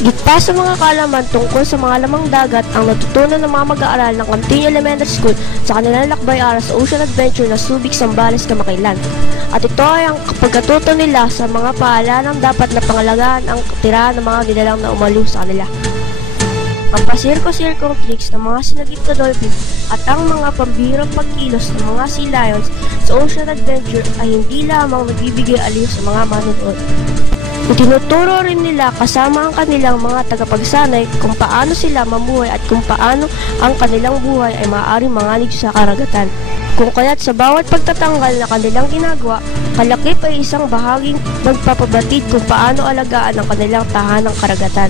Higit pa sa mga kalaman tungkol sa mga lamang dagat ang natutunan ng mga mag-aaral ng Cantina Elementary School sa kanilang lakbay aras sa Ocean Adventure na Subic, Sambales, Kamakailan. At ito ay ang pagkatuto nila sa mga paalalang dapat na pangalagaan ang tirahan ng mga nilalang na umalo sa kanila. Ang pasirko-sirkong tricks ng mga sinagip na dolphin at ang mga pambihirang pagkilos ng mga sea lions sa Ocean Adventure ay hindi lamang nagbibigay aliw sa mga manonood. Itinuturo rin nila kasama ang kanilang mga tagapagsanay kung paano sila mamuhay at kung paano ang kanilang buhay ay maaaring manganig sa karagatan. Kung kaya't sa bawat pagtatanggal na kanilang ginagawa, kalakip ay isang bahaging magpapabatid kung paano alagaan ang kanilang tahanang karagatan.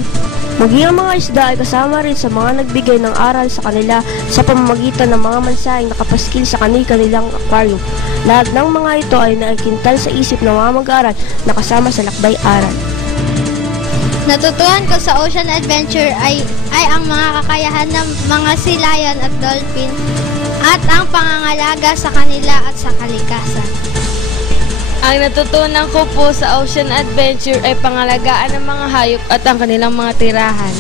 Maging ang mga isda ay kasama rin sa mga nagbigay ng aral sa kanila sa pamamagitan ng mga mansaheng nakapaskil sa kanilang aquarium. Lahat ng mga ito ay naikintal sa isip ng mga mag-aaral na kasama sa lakbay-aral. Natutuhan ko sa Ocean Adventure ay, ay ang mga kakayahan ng mga silayan at dolphin at ang pangangalaga sa kanila at sa kalikasan. Ang natutunan ko po sa Ocean Adventure ay pangalagaan ng mga hayop at ang kanilang mga tirahan.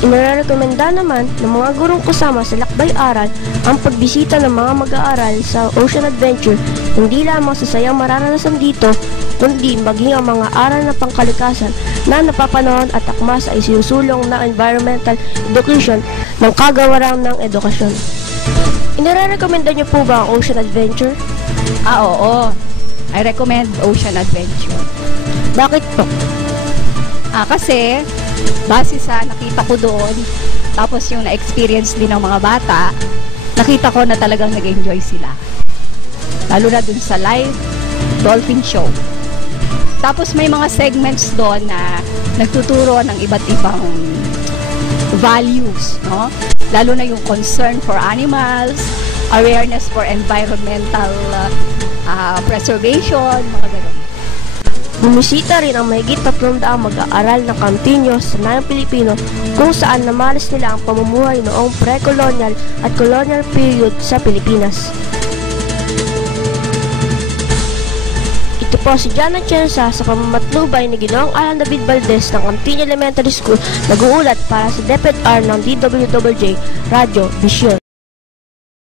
Inirekomenda naman ng mga gurong kasama sa lakbay-aral ang pagbisita ng mga mag-aaral sa Ocean Adventure hindi lamang sa sayang mararanasan dito, kundi maging ang mga aral na pangkalikasan na napapanahon at akma sa isinusulong na environmental education ng kagawaran ng edukasyon. Inirekomenda niyo po ba ang Ocean Adventure? Ah, oo. I recommend Ocean Adventure. Bakit po? Ah, kasi, base sa nakita ko doon, tapos yung na-experience din ng mga bata, nakita ko na talagang nag-enjoy sila. Lalo na dun sa live dolphin show. Tapos may mga segments doon na nagtuturo ng iba't ibang values, no? Lalo na yung concern for animals, awareness for environmental uh, uh, preservation, mga ganun. Bumisita rin ang mahigit 300 mag-aaral ng Cantinyo sa Nayang Pilipino kung saan namalas nila ang pamumuhay noong pre-colonial at colonial period sa Pilipinas. Po si Jana Chensa sa pamamatnubay ni Ginoong Alan David Valdez ng Cantinyo Elementary School nag-uulat para sa DepEd R ng DWWJ Radio Vision.